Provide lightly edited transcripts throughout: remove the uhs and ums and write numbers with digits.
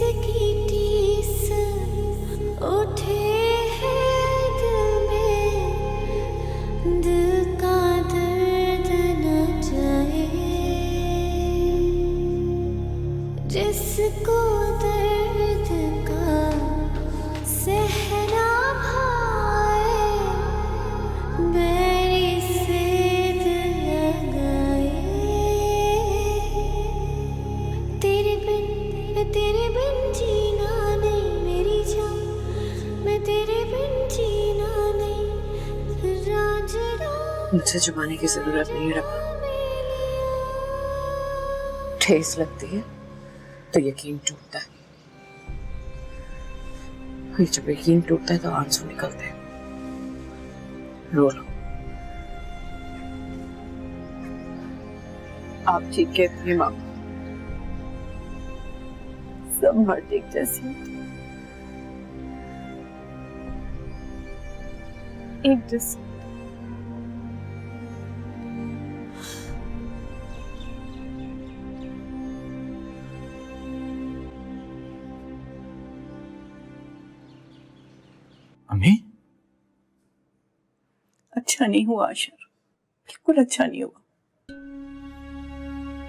की टीस उठे हैं दिल में, दिल का दर्द न जाए। जिसको दर्द का सहना भाए, बैरी से दिल लगाए। तेरे बिन जीना नहीं मेरी जान, मैं तेरे बिन जीना नहीं राजरा। मुझसे छुपाने की जरूरत नहीं है रब्बा। ठेस लगती है तो यकीन टूटता है, और जब यकीन टूटता है तो आंसू निकलते हैं। रो लो। आप ठीक कहती हैं माँ, सब हार्ट एक जैसी होती है, एक जैसी। अम्मी, अच्छा नहीं हुआ आशर, बिल्कुल अच्छा नहीं हुआ।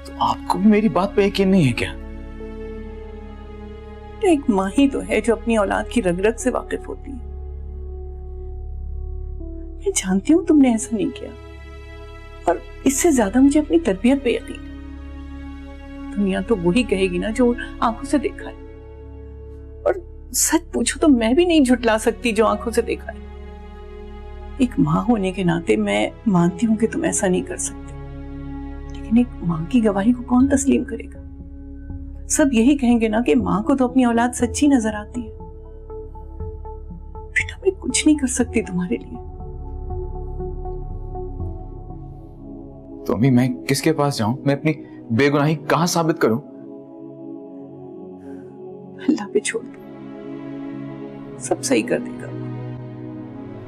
तो आपको भी मेरी बात पे यकीन नहीं है क्या? एक माँ ही तो है जो अपनी औलाद की रग रग से वाकिफ होती है। मैं जानती हूँ तुमने ऐसा नहीं किया, और इससे ज्यादा मुझे अपनी तरबियत पे यकीन है। दुनिया तो वही कहेगी ना जो आंखों से देखा है, और सच पूछो तो मैं भी नहीं झुटला सकती जो आंखों से देखा है। एक माँ होने के नाते मैं मानती हूँ कि तुम ऐसा नहीं कर सकते, लेकिन एक माँ की गवाही को कौन तस्लीम करेगा? सब यही कहेंगे ना कि माँ को तो अपनी औलाद सच्ची नजर आती है। बेटा मैं कुछ नहीं कर सकती तुम्हारे लिए। तो अम्मी मैं किसके पास जाऊं? मैं अपनी बेगुनाही कहां साबित करूं? अल्लाह पे छोड़ दो, सब सही कर देगा।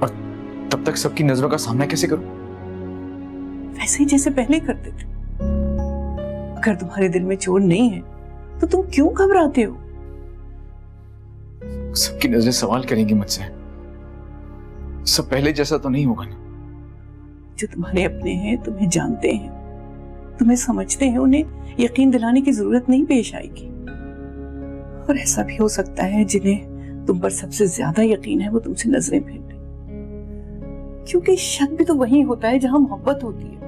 और तब तक सबकी नजरों का सामना कैसे करूं? वैसे ही जैसे पहले करते थे। अगर तुम्हारे दिल में चोर नहीं है तो तुम क्यों घबराते हो? सबकी नजरें सवाल करेंगी मुझसे, सब पहले जैसा तो नहीं होगा ना। जो तुम्हारे अपने हैं, तुम्हें जानते हैं, तुम्हें समझते हैं, उन्हें यकीन दिलाने की जरूरत नहीं पेश आएगी। और ऐसा भी हो सकता है जिन्हें तुम पर सबसे ज्यादा यकीन है वो तुमसे नजरें फेर लें, क्योंकि शक भी तो वही होता है जहां मोहब्बत होती है।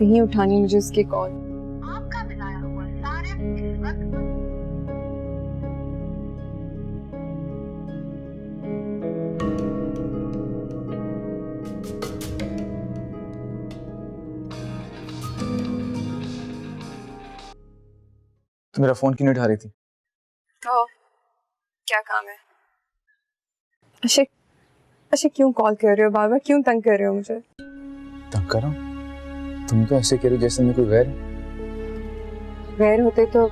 नहीं उठानी मुझे उसकी कॉल। आपका मिलाया हुआ सारिफ इस वक्त तो मेरा फोन क्यों नहीं उठा रही थी? तो क्या काम है? अशे क्यों कॉल कर रहे हो बार बार? क्यों तंग कर रहे हो मुझे? तंग कर रहा हूं? तुम तो ऐसे कह रही हो जैसे मैं कोई गैर होते तो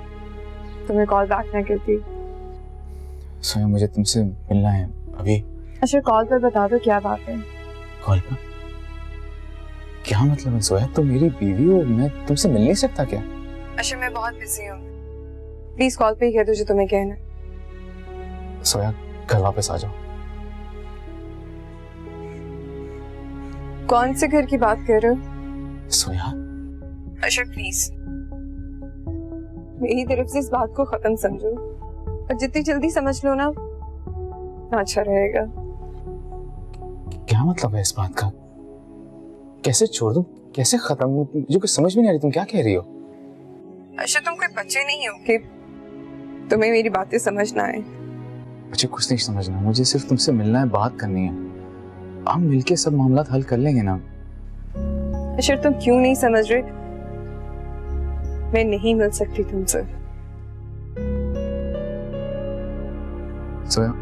तुम्हें कॉल बैक ना करती। सोया मुझे तुमसे मिलना है अभी। अच्छा कॉल पर बता दो क्या बात है। कॉल पर? क्या मतलब है सोया? तुम मेरी बीवी हो, मैं तुमसे मिल नहीं सकता क्या? अच्छा मैं बहुत बिजी हूँ, प्लीज कॉल पे ही कह दो जो तुम्हें कहना है। सोया घर वापस आ जाओ। कौन से घर की बात कर रहे हो? सोया अच्छा प्लीज मेरी तरफ से इस बात को खत्म समझो, और जितनी जल्दी समझ लो ना अच्छा रहेगा। क्या मतलब है इस बात का? कैसे छोड़ दूं, कैसे खत्म? मुझे कुछ समझ में नहीं आ रही, तुम क्या कह रही हो? अच्छा तुम कोई बच्चे नहीं हो कि तुम्हें मेरी बातें समझना है। मुझे कुछ नहीं समझना, मुझे सिर्फ तुमसे मिलना है, बात करनी है। हम मिलके सब मामला हल कर लेंगे ना। अच्छा तुम क्यों नहीं समझ रहे? मैं नहीं मिल सकती तुमसे। सोया?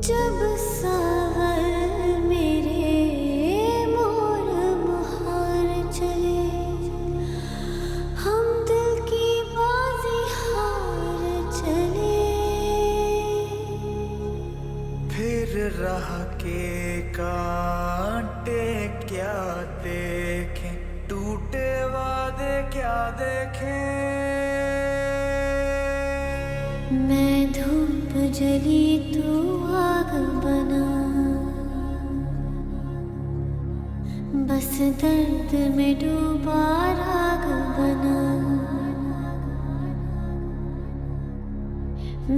जब सावर मेरे मोर मुहार चले, हम दिल की बाजी हार चले। फिर राह के कांटे क्या देखें, टूटे वादे क्या देखें। मैं धूप जली तू आग बना, बस दर्द में डूबा राग बना।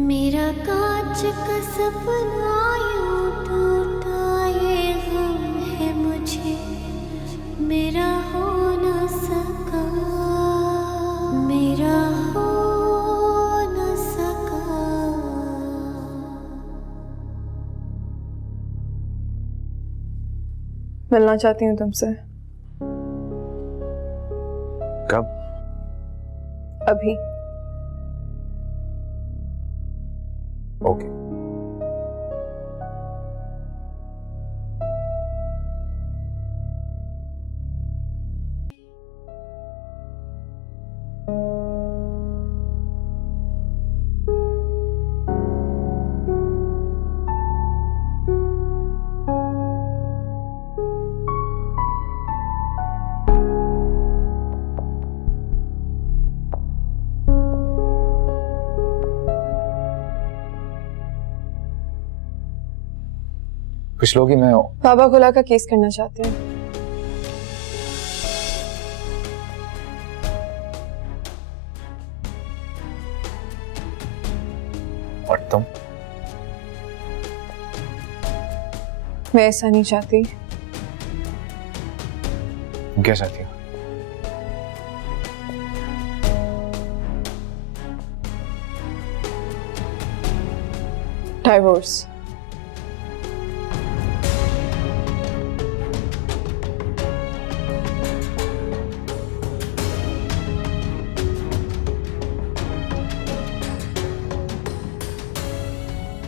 मेरा कांच का सपना यूं टूटा, ये गम है मुझे मेरा हो न सका, मेरा हो न सका। मिलना चाहती हूँ तुमसे। कब? अभी। ओके। कुछ लोग ही मैं बाबा गुला का केस करना चाहती हूँ। और तुम? मैं ऐसा नहीं चाहती। तुम क्या चाहती हो? डाइवोर्स।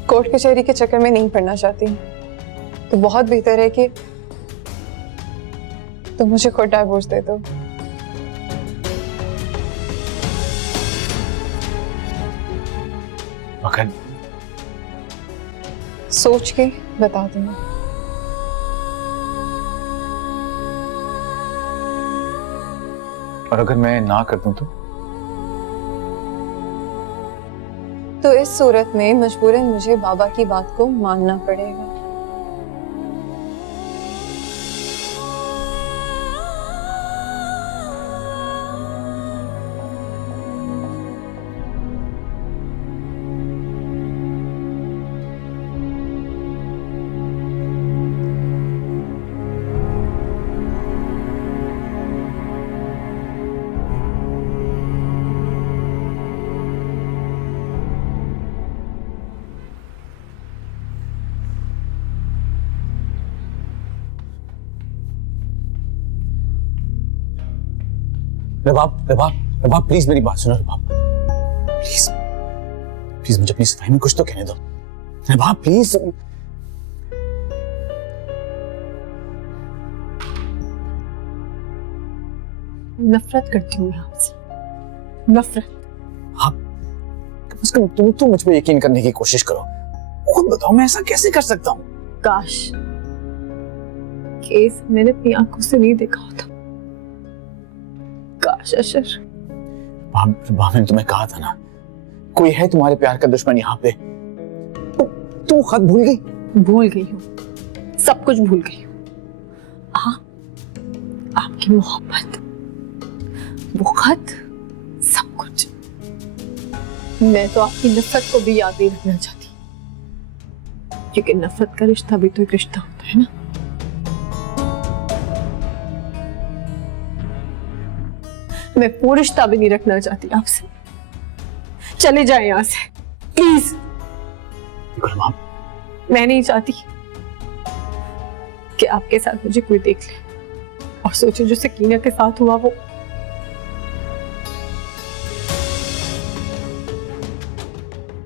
कोर्ट कचहरी के चक्कर में नहीं पड़ना चाहती, तो बहुत बेहतर है कि तुम मुझे खुद डाइवोर्स दे दो। मगर सोच के बता दूंगा। और अगर मैं ना कर दूं तो इस सूरत में मजबूरन मुझे बाबा की बात को मानना पड़ेगा। रबाब प्लीज मेरी बात सुनो। रबाब प्लीज प्लीज मुझे अपनी सफाई में कुछ तो कहने दो। रबाब प्लीज। नफरत करती हूँ मैं आपसे, नफरत। आप कम से कम तुम तो मुझ पे यकीन करने की कोशिश करो। खुद बताओ मैं ऐसा कैसे कर सकता हूँ? काश केस मैंने अपनी आंखों से नहीं देखा होता। काश अशर। मैंने तुम्हें कहा था ना, कोई है तुम्हारे प्यार का दुश्मन यहाँ पे। तुम खत भूल गई? भूल गई हूँ, सब कुछ भूल गई हूँ। आपकी मोहब्बत, वो खत, सब कुछ। मैं तो आपकी नफरत को भी याद नहीं रखना चाहती, क्योंकि नफरत का रिश्ता भी तो एक रिश्ता होता है ना। मैं वो रिश्ता भी नहीं रखना चाहती आपसे। चले जाए यहां से प्लीज। शुक्र माँ। मैं नहीं चाहती कि आपके साथ मुझे कोई देख ले और सोचे जो सकीना के साथ हुआ वो।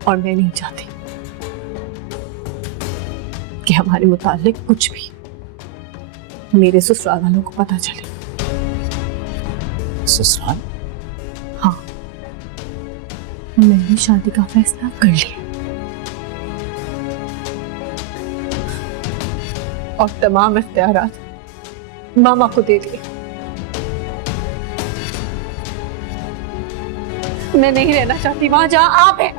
और मैं नहीं चाहती कि हमारे मुतालिक कुछ भी मेरे ससुराल वालों को पता चले। ससुराल? हाँ, मैंने शादी का फैसला कर लिया और तमाम इख्तियारात मामा को दे दिए। मैं नहीं रहना चाहती वहां जहां आप हैं।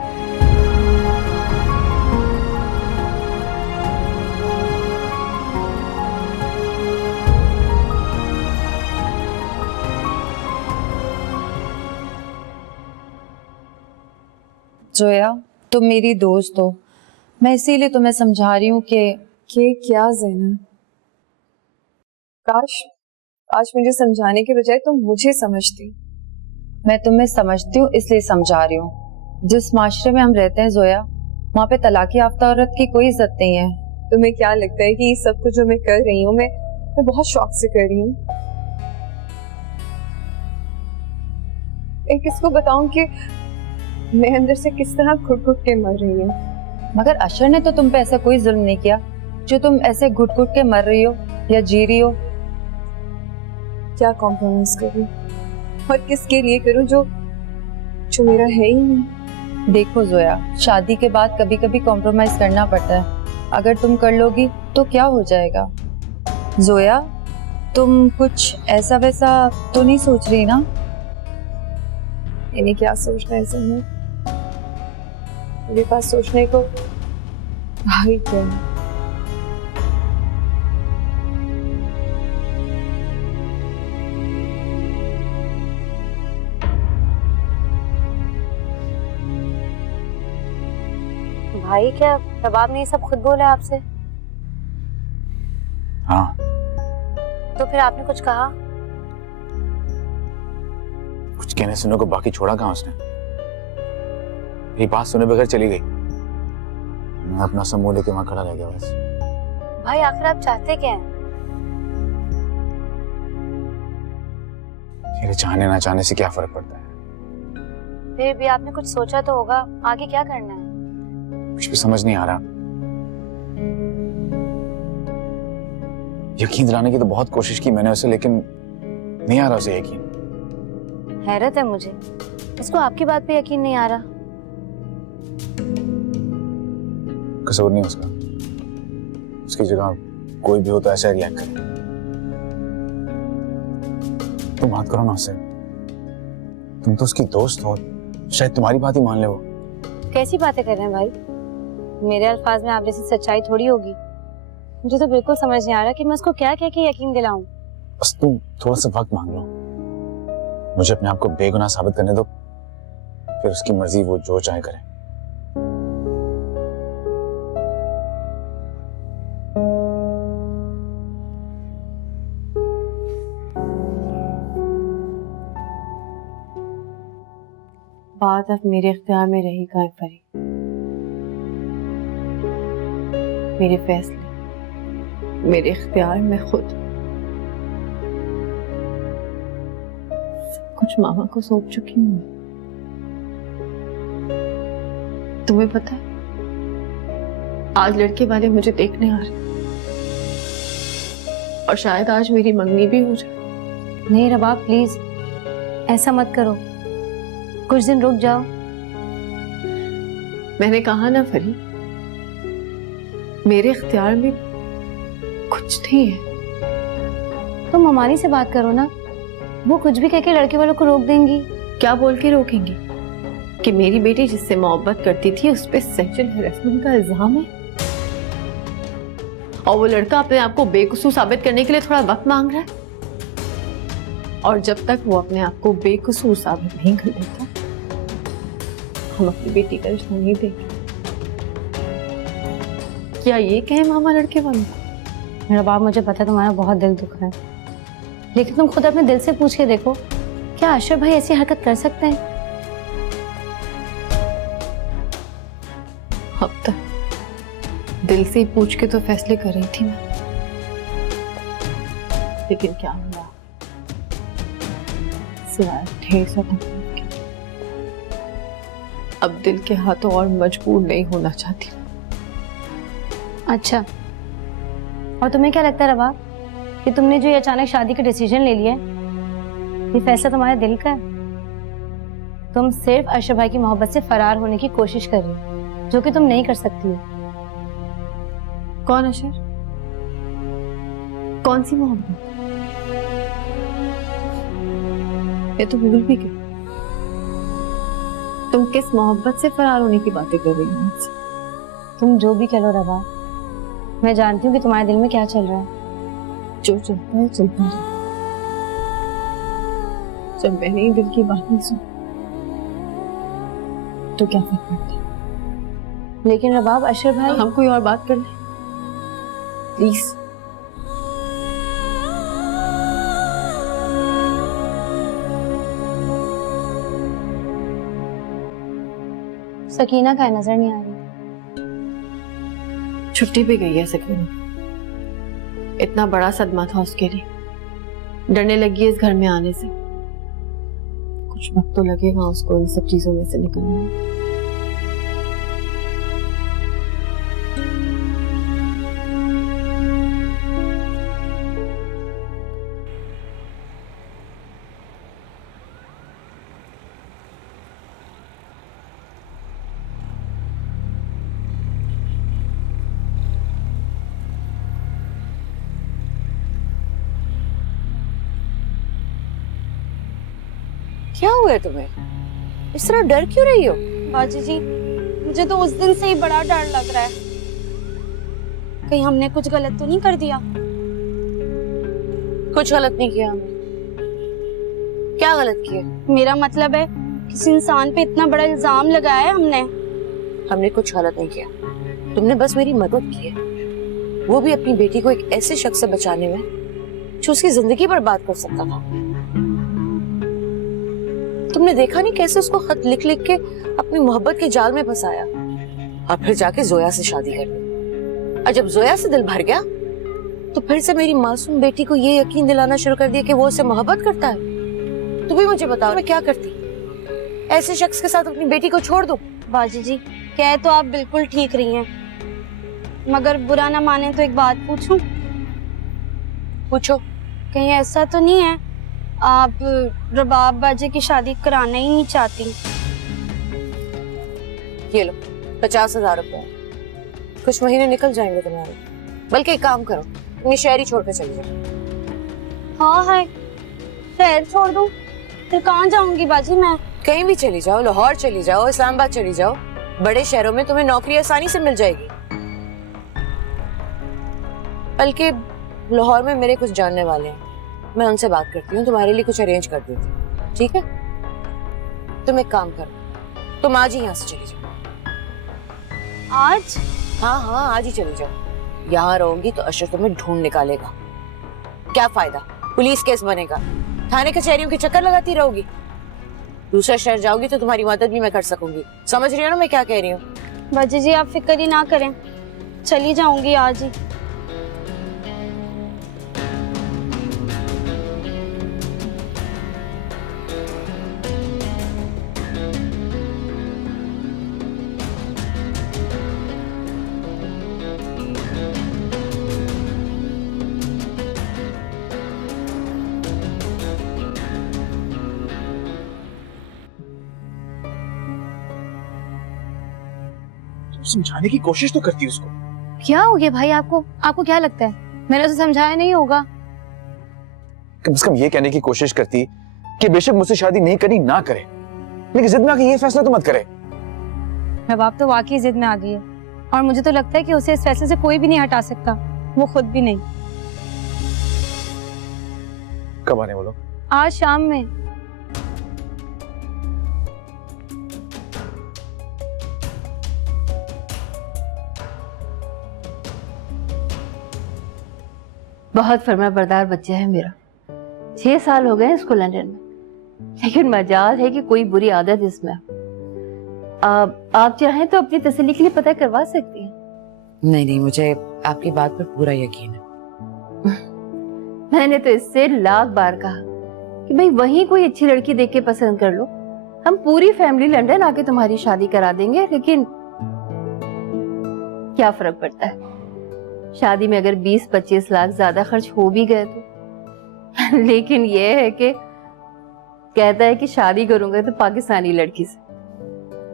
जोया, तुम मेरी दोस्त हो, मैं इसीलिए तुम्हें समझा रही हूँ कि क्या ज़ैनब, काश मुझे समझाने के बजाय तुम मुझे समझती। मैं तुम्हें समझती हूँ इसलिए समझा रही हूँ। जिस माशरे में हम रहते हैं जोया, वहाँ पे तलाक़ याफ्ता औरत की कोई इज्जत नहीं है। तुम्हें क्या लगता है कि ये सब कुछ जो मैं कर रही हूँ मैं बहुत शौक से कर रही हूँ? मैं किसको बताऊं कि मैं अंदर से किस तरह घुट-घुट के मर रही हूँ? मगर अशर ने तो तुम पे ऐसा कोई जुल्म नहीं किया जो तुम ऐसे घुट-घुट के मर रही हो या जी रही हो। क्या कॉम्प्रोमाइज करूं और किसके लिए करूं जो मेरा है ही नहीं? देखो जोया, शादी के बाद कभी कभी कॉम्प्रोमाइज करना पड़ता है। अगर तुम कर लोगी तो क्या हो जाएगा? जोया, तुम कुछ ऐसा वैसा तो नहीं सोच रही ना? इन्हें क्या सोचना है ज़ैनब? मेरे पास सोचने को भाई क्या है? भाई, क्या रबाब ने ये सब खुद बोला आपसे? हाँ। तो फिर आपने कुछ कहा? कुछ कहने सुनने को बाकी छोड़ा कहाँ उसने? ये बात सुने बगैर चली गई। मैं अपना समूह लेके वहां खड़ा रह गया बस। भाई, आखिर आप चाहते क्या हैं? मेरे चाहने ना चाहने से क्या फर्क पड़ता है? फिर भी आपने कुछ सोचा तो होगा, आगे क्या करना है? कुछ भी समझ नहीं आ रहा। यकीन दिलाने की तो बहुत कोशिश की मैंने उसे, लेकिन नहीं आ रहा उसे यकीन। हैरत है मुझे, इसको आपकी बात पे यकीन नहीं आ रहा। कसूर नहीं उसका, उसकी जगह कोई भी हो तो ऐसा रिएक्ट करे। तुम बात करो ना उससे, तुम तो उसकी दोस्त हो, शायद तुम्हारी बात ही मान ले वो। कैसी बातें कर रहे हैं भाई? मेरे अल्फाज में आप जैसी सच्चाई थोड़ी होगी। मुझे तो बिल्कुल समझ नहीं आ रहा कि मैं उसको क्या कह के यकीन दिलाऊं। बस तुम थोड़ा सा वक्त मांग लो, मुझे अपने आप को बेगुनाह साबित करने दो, फिर उसकी मर्जी, वो जो चाहे करे। बात अब मेरे इख्तियार में रही कायम परी। मेरे फैसले मेरे इख्तियार में खुद। सब कुछ मामा को सौंप चुकी हूँ मैं। तुम्हें पता है, आज लड़के वाले मुझे देखने आ रहे और शायद आज मेरी मंगनी भी हो जाए। नहीं रबाब, प्लीज ऐसा मत करो, कुछ दिन रुक जाओ। मैंने कहा ना फरी, मेरे इख्तियार में कुछ नहीं है। तुम ममानी से बात करो ना, वो कुछ भी कह के लड़के वालों को रोक देंगी। क्या बोल के रोकेंगी? कि मेरी बेटी जिससे मोहब्बत करती थी उस पे सेक्सुअल हैरेसमेंट का इल्जाम है और वो लड़का अपने आप को बेकसूर साबित करने के लिए थोड़ा वक्त मांग रहा है। और जब तक वो अपने आप को बेकसूर साबित नहीं कर देता, हम अपनी बेटी का रिश्ता नहीं देंगे। क्या ये कहे मामा लड़के वालों को? मेरा बाप, मुझे पता है तुम्हारा बहुत दिल दुख रहा है, लेकिन तुम खुद अपने दिल से पूछ के देखो, क्या अशरफ भाई ऐसी हरकत कर सकते हैं? अब तक दिल से ही पूछ के तो फैसले कर रही थी मैं, लेकिन क्या हुआ, सिवाय ढेर सा तकलीफ के। अब दिल के हाथों और मजबूर नहीं होना चाहती। अच्छा, और तुम्हें क्या लगता है रबाब कि तुमने जो ये अचानक शादी का डिसीजन ले लिया है, ये फैसला तुम्हारे दिल का है? तुम सिर्फ अशरफ भाई की मोहब्बत से फरार होने की कोशिश कर रही हो, जो कि तुम नहीं कर सकती हो। कौन अशर? कौन सी मोहब्बत? ये तो भूल भी गई। तुम किस मोहब्बत से फरार होने की बातें कर रही हो मुझसे? तुम जो भी कह लो रबाब, मैं जानती हूँ कि तुम्हारे दिल में क्या चल रहा है। जो चलता है चलता रहे। जब मैंने ही दिल की बात नहीं सुनी तो क्या फर्क पड़ता? लेकिन रबाब, अशरफ भाई, हम कोई और बात कर लें प्लीज। सकीना का नजर नहीं आ रही। छुट्टी पे गई है सकीना। इतना बड़ा सदमा था उसके लिए, डरने लगी है इस घर में आने से। कुछ वक्त तो लगेगा उसको इन सब चीजों में से निकलने में। क्या हुआ है तुम्हें? इस तरह डर क्यों रही हो? बाजी जी, मुझे तो उस दिन से ही बड़ा डर लग रहा है। कहीं हमने कुछ गलत तो नहीं कर दिया? कुछ गलत नहीं किया हमने। क्या गलत किया? मेरा मतलब है, किसी इंसान पे इतना बड़ा इल्जाम लगाया है हमने। हमने कुछ गलत नहीं किया। तुमने बस मेरी मदद की है, वो भी अपनी बेटी को एक ऐसे शख्स से बचाने में जो उसकी जिंदगी बर्बाद कर सकता था। तुमने देखा नहीं कैसे उसको खत लिख लिख के अपनी मोहब्बत के जाल में फंसाया और फिर जाके जोया से शादी कर ली। और जब जोया से दिल भर गया तो फिर से मेरी मासूम बेटी को ये यकीन दिलाना शुरू कर दिया कि वो उससे मोहब्बत करता है। तुम ही मुझे बताओ, मैं क्या करती? ऐसे शख्स के साथ अपनी बेटी को छोड़ दूं? बाजी जी, कह तो आप बिल्कुल ठीक रही हैं, मगर बुरा ना माने तो एक बात पूछूं? पूछो। कहीं ऐसा तो नहीं है आप रबाब बाजी की शादी कराना ही नहीं चाहती? ये लो 50,000 रुपए, कुछ महीने निकल जाएंगे तुम्हारे। बल्कि एक काम करो, तुम ये शहर ही छोड़ कर चली जाओ। हाँ है, शहर छोड़ दूं? फिर कहाँ जाऊंगी बाजी मैं? कहीं भी चली जाओ, लाहौर चली जाओ, इस्लामाबाद चली जाओ। बड़े शहरों में तुम्हें नौकरी आसानी से मिल जाएगी। बल्कि लाहौर में मेरे कुछ जानने वाले हैं, मैं उनसे बात करती हूँ, तुम्हारे लिए कुछ अरेंज कर देती हूँ। ठीक है? तुम एक काम करो, तुम आज ही यहाँ से चली जाओ। आज? हाँ हाँ, आज ही चली जाओ। यहाँ रहोगी तो अशर तुम्हें ढूंढ निकालेगा। क्या फायदा, पुलिस केस बनेगा, थाने कचहरियों के चक्कर लगाती रहोगी। दूसरा शहर जाओगी तो तुम्हारी मदद भी मैं कर सकूंगी। समझ रही हो ना मैं क्या कह रही हूँ? बाजी जी, आप फिक्र ही ना करें, चली जाऊंगी आज ही। समझाने की कोशिश तो करती उसको। क्या हो गया भाई आपको? आपको क्या लगता है मैंने उसे समझाया नहीं होगा? कम से कम ये कहने की कोशिश करती कि बेशक मुझसे शादी नहीं करनी ना करे, लेकिन जिद में आके ये फैसला तो मत करे। रबाब तो वाकई जिद में आ गई है और मुझे तो लगता है कि उसे इस फैसले से कोई भी नहीं हटा सकता, वो खुद भी नहीं। कब आने वो लोग? आज शाम में। बहुत फरमाबरदार बच्चा है मेरा। 6 साल हो गए इसको लंदन में, लेकिन मजाल है कि कोई बुरी आदत इसमें। आप चाहें तो अपनी तसल्ली के लिए पता करवा सकती हैं। नहीं नहीं, मुझे आपकी बात पर पूरा यकीन है। मैंने तो इससे लाख बार कहा कि भाई वहीं कोई अच्छी लड़की देख के पसंद कर लो, हम पूरी फैमिली लंदन आके तुम्हारी शादी करा देंगे। लेकिन क्या फर्क पड़ता है, शादी में अगर 20-25 लाख ज्यादा खर्च हो भी गए तो। लेकिन ये है कि कहता है कि शादी करूंगा तो पाकिस्तानी लड़की से।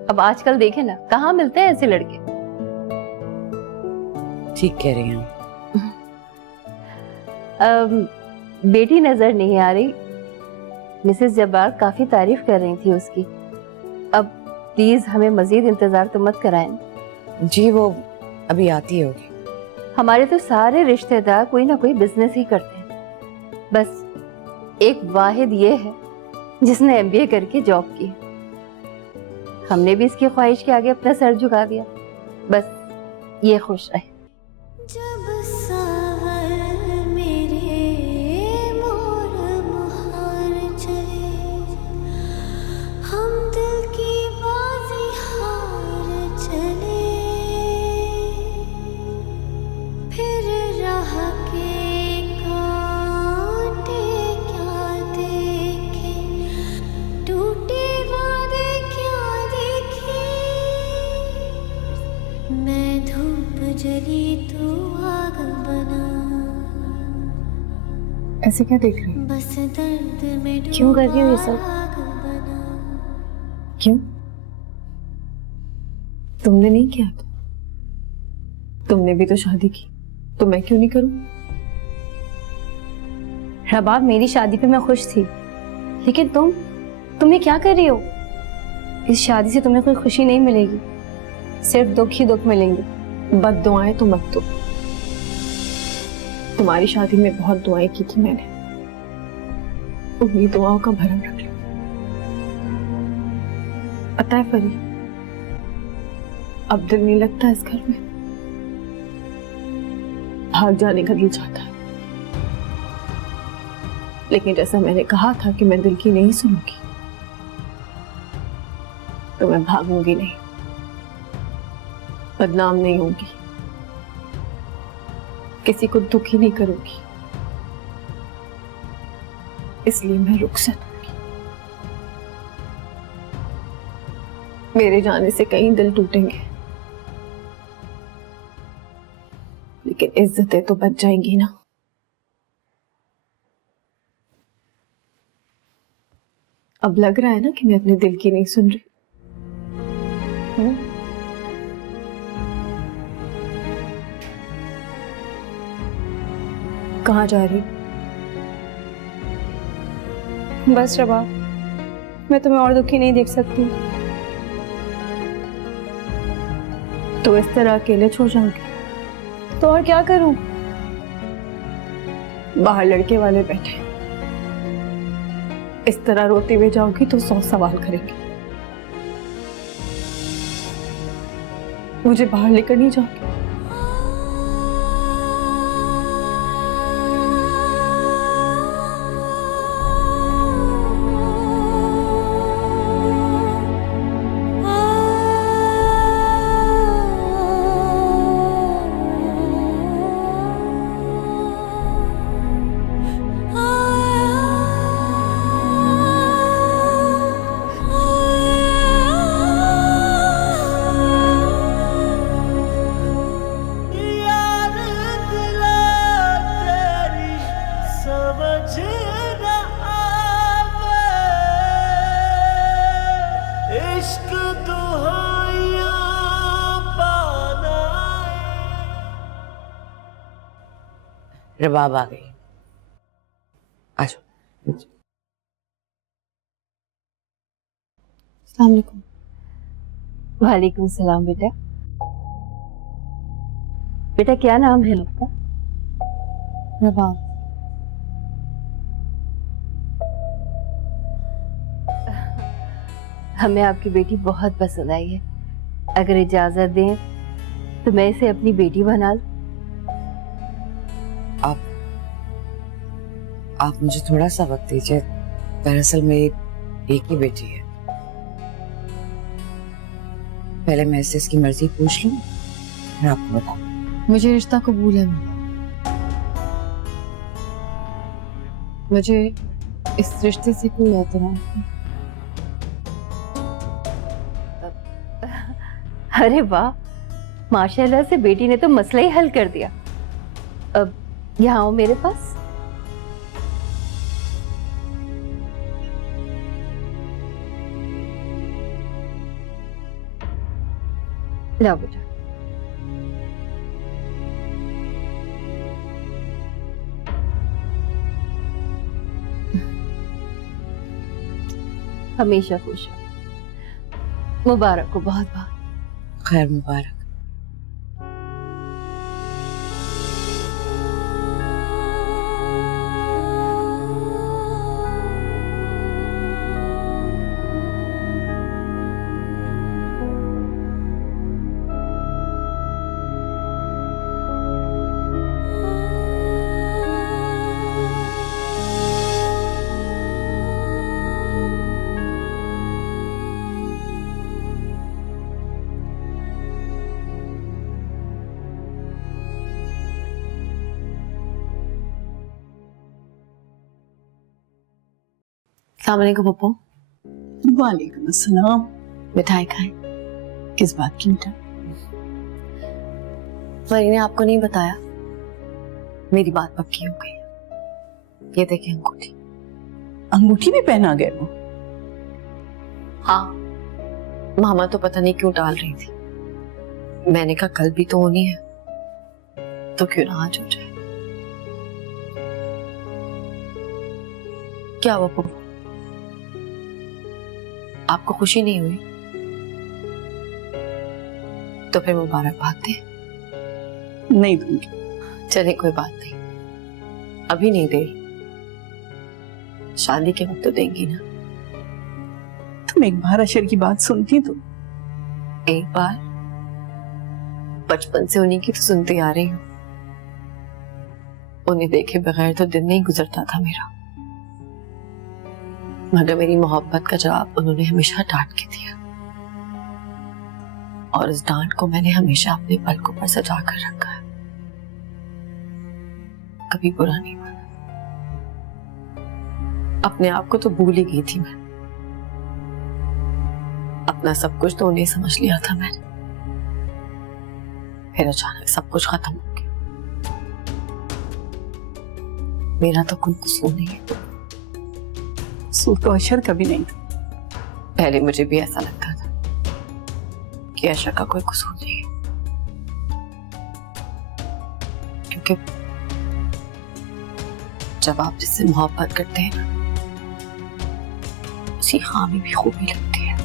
अब आजकल देखे ना, कहाँ मिलते हैं ऐसे लड़के। ठीक कह रही हैं। बेटी नजर नहीं आ रही। मिसेस जब्बार काफी तारीफ कर रही थी उसकी। अब प्लीज हमें मजीद इंतजार तो मत कराएं। जी वो अभी आती होगी। हमारे तो सारे रिश्तेदार कोई ना कोई बिजनेस ही करते हैं, बस एक वाहिद ये है जिसने MBA करके जॉब की। हमने भी इसकी ख्वाहिश के आगे अपना सर झुका दिया। बस ये खुश रहे। जब सावर मेरे मोर मुहार चले, हम दिल की बाजी हार चले, फिर राह के कांटे क्या देखे, टूटे वादे क्या देखे, मैं धूप जली तू आग बना। ऐसे क्या देख रही हो? बस दर्द में क्यों कर रही हो ये सब? आग बना। क्यों? तुमने नहीं किया था? तुमने भी तो शादी की, तो मैं क्यों नहीं करूं? रबाब, मेरी शादी पे मैं खुश थी, लेकिन तुम ये क्या कर रही हो? इस शादी से तुम्हें कोई खुशी नहीं मिलेगी, सिर्फ दुख ही दुख मिलेंगे। बद दुआएं तो मत दो। तुम्हारी शादी में बहुत दुआएं की थी मैंने, उन्हीं दुआओं का भरम रख लो। पता है फरी, अब दिल नहीं लगता इस घर में, भाग जाने का दिल चाहता है। लेकिन जैसा मैंने कहा था कि मैं दिल की नहीं सुनूंगी, तो मैं भागूंगी नहीं, बदनाम नहीं होगी, किसी को दुखी नहीं करूंगी। इसलिए मैं रुखसत होंगी। मेरे जाने से कई दिल टूटेंगे, लेकिन इज्जतें तो बच जाएंगी ना। अब लग रहा है ना कि मैं अपने दिल की नहीं सुन रही। कहाँ जा रही? बस रबाब, मैं तुम्हें और दुखी नहीं देख सकती। तो इस तरह अकेले छोड़ जाओगे? तो और क्या करूं? बाहर लड़के वाले बैठे, इस तरह रोती हुए जाओगी तो 100 सवाल करेंगे। मुझे बाहर लेकर नहीं जाओगे? रबाब आ गई। आजो। अस्सलाम वालेकुम। वालेकुम सलाम बेटा। बेटा क्या नाम है आपका? रबाब। हमें आपकी बेटी बहुत पसंद आई है। अगर इजाजत दें तो मैं इसे अपनी बेटी बना लूं। आप मुझे थोड़ा सा वक्त दीजिए। दरअसल मेरी एक ही बेटी है, पहले मैं इससे इसकी मर्जी पूछ लूं फिर आपको बताऊं। मुझे रिश्ता कबूल है मामा। मुझे इस रिश्ते से कोई एतराज नहीं। अरे वाह, माशाल्लाह से बेटी ने तो मसला ही हल कर दिया। अब यहाँ आओ मेरे पास। लाओ बेटा। हमेशा खुश हो। मुबारक हो, बहुत बहुत खैर मुबारक। अस्सलाम वालेकुम पप्पू। वालेकुम अस्सलाम। मिठाई खाएं। किस बात की मिठाई? फरी ने आपको नहीं बताया, मेरी बात पक्की हो गई। ये देखिए अंगूठी। अंगूठी भी पहना गए वो? हाँ, मामा तो पता नहीं क्यों टाल रही थी। मैंने कहा कल भी तो होनी है, तो क्यों ना आज हो जाए। क्या हुआ पप्पू, आपको खुशी नहीं हुई? तो फिर मुबारकबाद दे। नहीं दूंगी। चले कोई बात नहीं, अभी नहीं दे, शादी के वक्त तो देंगी ना। तुम एक बार अशर की बात सुनती तो? एक बार? बचपन से उन्हीं की तो सुनती आ रही हूँ। उन्हें देखे बगैर तो दिन नहीं गुजरता था मेरा, मगर मेरी मोहब्बत का जवाब उन्होंने हमेशा डांट के दिया, और इस डांट को मैंने हमेशा अपने पलकों पर सजा कर रखा है। कभी बुरा नहीं माना। अपने आप को तो भूल ही गई थी मैं। अपना सब कुछ तो उन्हें समझ लिया था मैंने, फिर अचानक सब कुछ खत्म हो गया। मेरा तो कोई कसूर नहीं है। कसूर तो अशर का भी नहीं था। पहले मुझे भी ऐसा लगता था कि अशर का कोई कसूर नहीं है, क्योंकि जब आप जिससे मोहब्बत करते हैं ना, उसी खामी भी खूबी लगती है।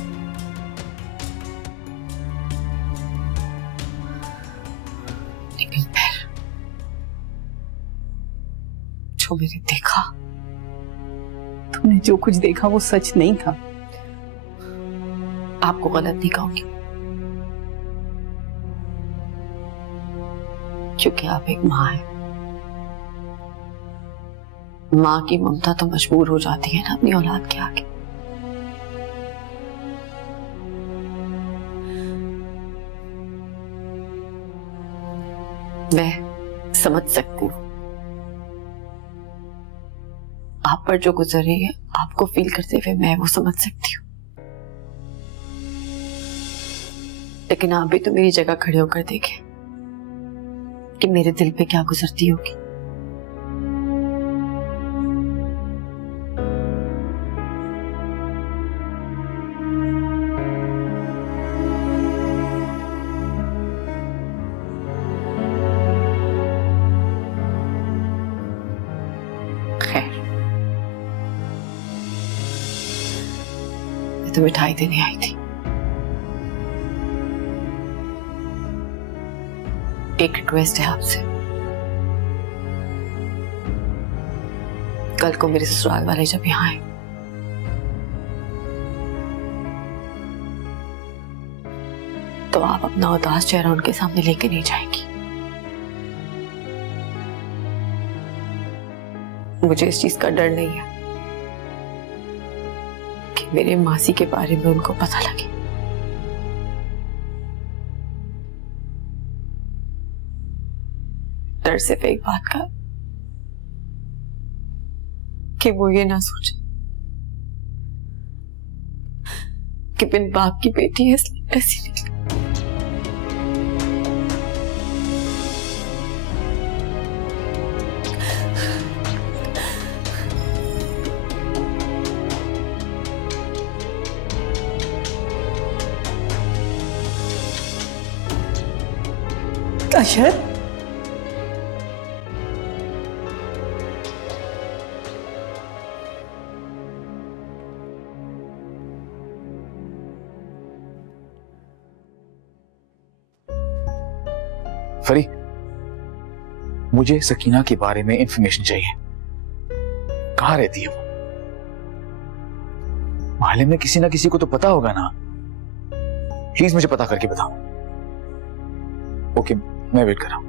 लेकिन फिर जो मैंने देखा, तुमने जो कुछ देखा वो सच नहीं था। आपको गलत नहीं कहूंगी, क्योंकि आप एक माँ हैं। माँ की ममता तो मजबूर हो जाती है ना अपनी औलाद के आगे। मैं समझ सकती हूँ आप पर जो गुजर रही है, आपको फील करते हुए मैं वो समझ सकती हूँ। लेकिन आप भी तो मेरी जगह खड़े होकर देखें कि मेरे दिल पे क्या गुजरती होगी। तो मिठाई देने आई थी। एक रिक्वेस्ट है आपसे, कल को मेरे ससुराल वाले जब यहाँ आए तो आप अपना उदास चेहरा उनके सामने लेके नहीं जाएंगी। मुझे इस चीज का डर नहीं है मेरे मासी के बारे में उनको पता लगे। डर सिर्फ एक बात का कि वो ये ना सोचे कि बिन बाप की बेटी ऐसी नहीं। अशर, फरी, मुझे सकीना के बारे में इंफॉर्मेशन चाहिए। कहाँ रहती है वो? मोहल्ले में किसी ना किसी को तो पता होगा ना। प्लीज मुझे पता करके बताओ। ओके, मैं वेट कर रहा हूं।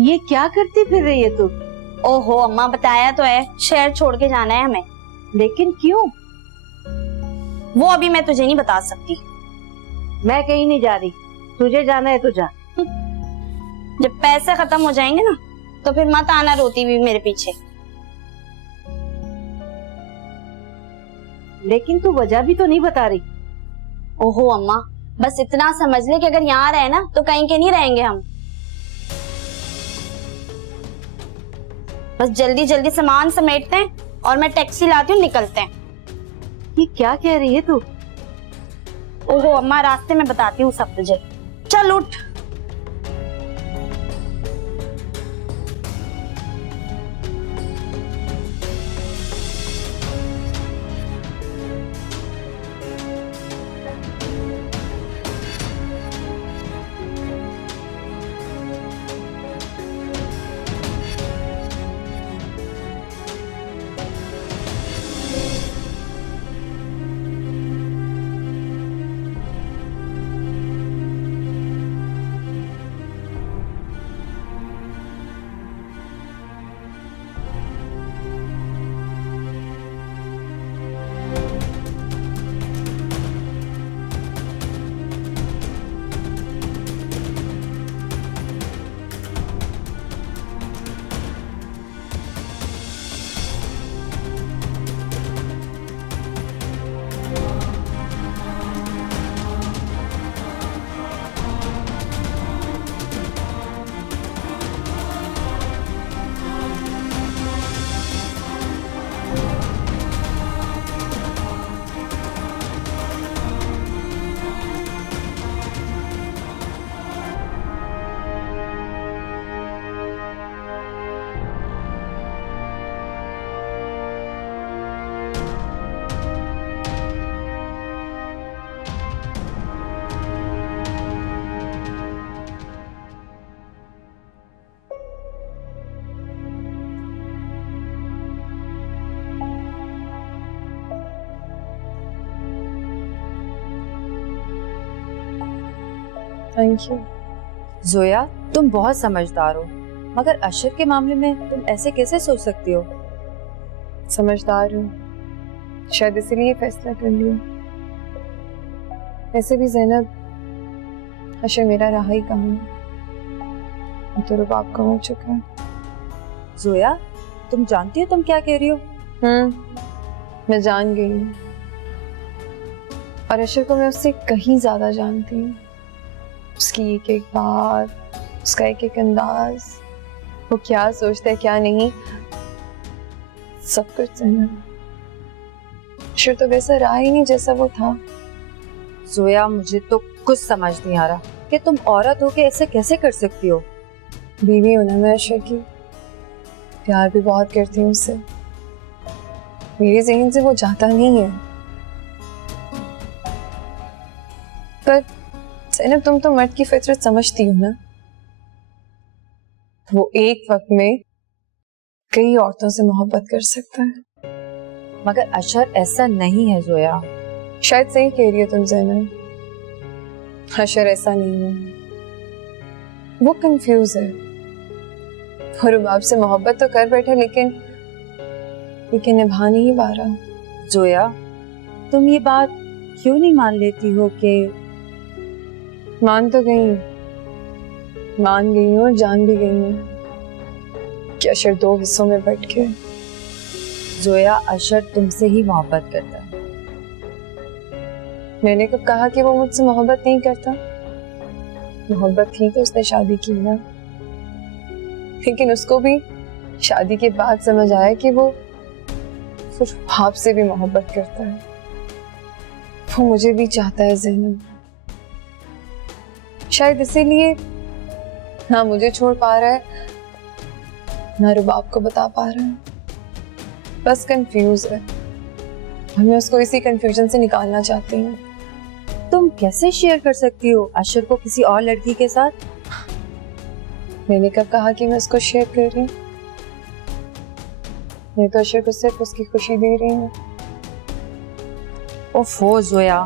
ये क्या करती फिर रही है तू? ओहो अम्मा, बताया तो है शहर छोड़ के जाना है हमें। लेकिन क्यों? वो अभी मैं तुझे नहीं बता सकती। मैं कहीं नहीं जा रही, तुझे जाना है तो जा। जब पैसे खत्म हो जाएंगे ना तो फिर मत आना रोती हुई मेरे पीछे। लेकिन तू वजह भी तो नहीं बता रही। ओहो अम्मा, बस इतना समझ ले कि अगर यहाँ रहे ना तो कहीं के नहीं रहेंगे हम। बस जल्दी जल्दी सामान समेटते हैं और मैं टैक्सी लाती हूँ, निकलते हैं। ये क्या कह रही है तू? ओहो अम्मा, रास्ते में बताती हूँ सब तुझे। चल उठ। Thank you. जोया, तुम बहुत समझदार हो, मगर अशर के मामले में तुम ऐसे कैसे सोच सकती हो? समझदार हूँ, शायद इसीलिए फैसला कर लिया। वैसे भी ज़ैनब, अशर मेरा रहा ही कहाँ है, तो रुबाब का हो चुका है। जोया, तुम जानती हो तुम क्या कह रही हो? मैं जान गई हूँ, और अशर को मैं उससे कहीं ज्यादा जानती हूँ। उसकी एक एक बात, उसका एक एक अंदाज, वो क्या सोचता है क्या नहीं, सब कुछ ज़ैनब। अशर तो वैसा रहा ही नहीं जैसा वो था। जोया, मुझे तो कुछ समझ नहीं आ रहा कि तुम औरत हो के ऐसे कैसे कर सकती हो। बीवी हूं ना मैं अशर की, प्यार भी बहुत करती हूँ उससे, मेरे ज़हन से वो जाता नहीं है। पर ज़ैनब, तुम तो मर्द की फितरत समझती हो ना, वो एक वक्त में कई औरतों से मोहब्बत कर सकता है। मगर अशर ऐसा नहीं है जोया। शायद सही कह रही हो तुम ज़ैनब, अशर ऐसा नहीं है, वो कंफ्यूज है। वो रुबाब से मोहब्बत तो कर बैठा, लेकिन लेकिन निभा नहीं पा रहा। जोया, तुम ये बात क्यों नहीं मान लेती हो कि मान तो गई हूँ, मान गई हूँ और जान भी गई हूँ कि अशर 2 हिस्सों में बट के। जोया, अशर तुमसे ही मोहब्बत करता है। मैंने कब कहा कि वो मुझसे मोहब्बत नहीं करता? मोहब्बत थी तो उसने शादी की ना। लेकिन उसको भी शादी के बाद समझ आया कि वो सिर्फ आपसे भी मोहब्बत करता है। वो मुझे भी चाहता है ज़ैनब, शायद इसीलिए ना मुझे छोड़ पा रहा है ना रुबाब को बता पा रहा है। बस कंफ्यूज है और मैं उसको इसी कंफ्यूजन से निकालना चाहती हूँ। तुम कैसे शेयर कर सकती हो अशर को किसी और लड़की के साथ? मैंने कब कहा कि मैं उसको शेयर कर रही हूँ? मैं तो अशर को सिर्फ उसकी खुशी दे रही हूँ। ओफो जोया,